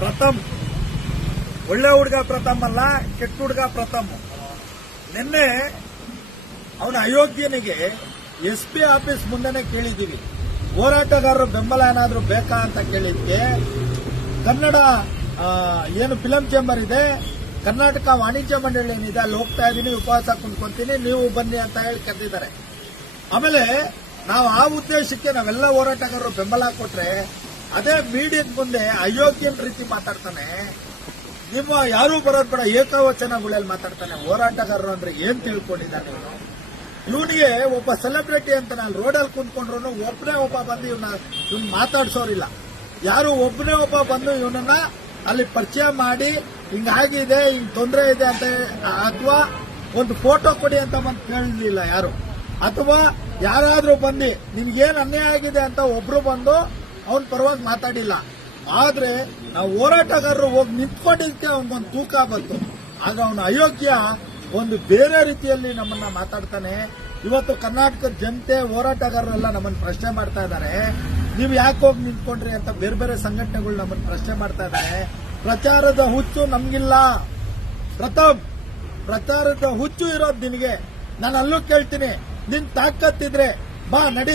ಪ್ರಥಮ್ ಒಳ್ಳೆ ಹುಡುಗ ಪ್ರಥಮ್ ಅಲ್ಲ, ಕೆಟ್ಟ ಹುಡುಗ ಪ್ರಥಮ್. ನಿನ್ನೆ ಅವನ ಅಯೋಗ್ಯನಿಗೆ SP ಆಫೀಸ್ ಮುಂದೆನೆ ಕೇಳಿದ್ದೀವಿ, ಹೋರಾಟಗಾರರು ಬೆಂಬಲ ಏನಾದರೂ ಬೇಕಾ ಅಂತ ಕೇಳಿದ್ಕೆ ಕನ್ನಡ ಏನು ಫಿಲಂ ಚೇಂಬರ್ ಇದೆ, ಕರ್ನಾಟಕ ವಾಣಿಜ್ಯ ಮಂಡಳಿ ಏನಿದೆ, ಅಲ್ಲಿ ಹೋಗ್ತಾ ಇದ್ದೀನಿ, ಉಪವಾಸ ಕುಂತ್ಕೊಂತೀನಿ, ನೀವು ಬನ್ನಿ ಅಂತ ಹೇಳಿ ಕರೆದಿದ್ದಾರೆ. ಆಮೇಲೆ ನಾವು ಆ ಉದ್ದೇಶಕ್ಕೆ ನಾವೆಲ್ಲ ಹೋರಾಟಗಾರರು ಬೆಂಬಲ ಕೊಟ್ರೆ ಅದೇ ಮೀಡಿಯಾದ ಮುಂದೆ ಅಯೋಗ್ಯನ ರೀತಿ ಮಾತಾಡ್ತಾನೆ. ನಿಮ್ಮ ಯಾರೂ ಬರೋದ್ ಬೇಡ, ಏಕವಚನಗಳಲ್ಲಿ ಮಾತಾಡ್ತಾನೆ. ಹೋರಾಟಗಾರರು ಅಂದ್ರೆ ಏನ್ ತಿಳ್ಕೊಂಡಿದ್ದಾನೆ ಇವನು? ಇವನಿಗೆ ಒಬ್ಬ ಸೆಲೆಬ್ರಿಟಿ ಅಂತ ನಾನು ರೋಡಲ್ಲಿ ಕುಂತ್ಕೊಂಡ್ರು ಒಬ್ಬನೇ ಒಬ್ಬ ಬಂದು ಇವ್ನ ಮಾತಾಡ್ಸೋರಿಲ್ಲ. ಯಾರು ಒಬ್ಬನೇ ಒಬ್ಬ ಬಂದು ಇವನನ್ನ ಅಲ್ಲಿ ಪರಿಚಯ ಮಾಡಿ ಹಿಂಗಾಗಿದೆ, ಹಿಂಗ್ ತೊಂದರೆ ಇದೆ ಅಂತ ಅಥವಾ ಒಂದು ಫೋಟೋ ಕೊಡಿ ಅಂತ ಬಂದು ಕೇಳಲಿಲ್ಲ ಯಾರು. ಅಥವಾ ಯಾರಾದ್ರೂ ಬಂದು ನಿನ್ಗೇನ್ ಅನ್ಯಾಯ ಆಗಿದೆ ಅಂತ ಒಬ್ರು ಬಂದು ಅವನ ಪರವಾಗಿ ಮಾತಾಡಿಲ್ಲ. ಆದ್ರೆ ನಾವು ಹೋರಾಟಗಾರರು ಹೋಗಿ ನಿಂತ್ಕೊಂಡಿದ್ದಕ್ಕೆ ಅವನಿಗೊಂದು ತೂಕ ಬಂತು. ಆಗ ಅವನ ಅಯೋಗ್ಯ ಒಂದು ಬೇರೆ ರೀತಿಯಲ್ಲಿ ನಮ್ಮನ್ನ ಮಾತಾಡ್ತಾನೆ. ಇವತ್ತು ಕರ್ನಾಟಕದ ಜನತೆ ಹೋರಾಟಗಾರರೆಲ್ಲ ನಮ್ಮನ್ನು ಪ್ರಶ್ನೆ ಮಾಡ್ತಾ ಇದ್ದಾರೆ, ನೀವು ಯಾಕೆ ಹೋಗಿ ನಿಂತ್ಕೊಂಡ್ರಿ ಅಂತ ಬೇರೆ ಬೇರೆ ಸಂಘಟನೆಗಳು ನಮ್ಮನ್ನು ಪ್ರಶ್ನೆ ಮಾಡ್ತಾ ಇದ್ದಾರೆ. ಪ್ರಚಾರದ ಹುಚ್ಚು ನಮ್ಗಿಲ್ಲ ಪ್ರಥಮ್, ಪ್ರಚಾರದ ಹುಚ್ಚು ಇರೋದು ನಿನಗೆ. ನಾನು ಅಲ್ಲೂ ಕೇಳ್ತೀನಿ, ನಿನ್ ತಾಕತ್ತಿದ್ರೆ ಬಾ ನಡಿ.